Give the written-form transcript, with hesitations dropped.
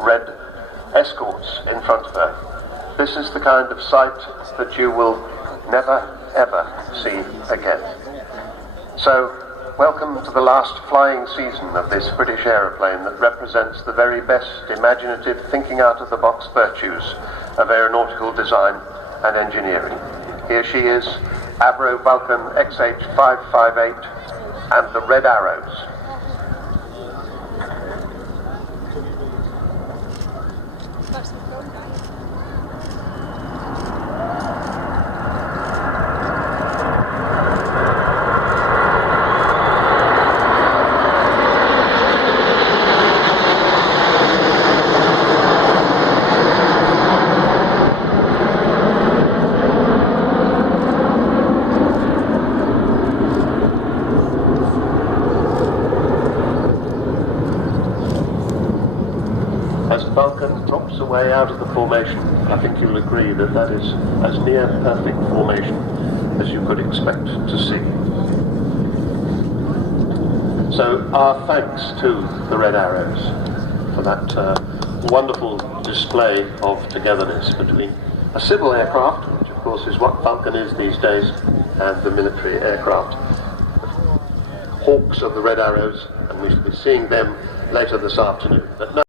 red escorts in front of her. This is the kind of sight that you will never, ever see again. So, welcome to the last flying season of this British aeroplane that represents the very best imaginative thinking out of the box virtues of aeronautical design and engineering. Here she is, Avro Vulcan XH558 and the Red Arrows. As Vulcan drops away out of the formation, I think you'll agree that that is as near perfect formation as you could expect to see. So our thanks to the Red Arrows for that wonderful display of togetherness between a civil aircraft, which of course is what Vulcan is these days, and the military aircraft. Hawks of the Red Arrows, and we shall be seeing them later this afternoon.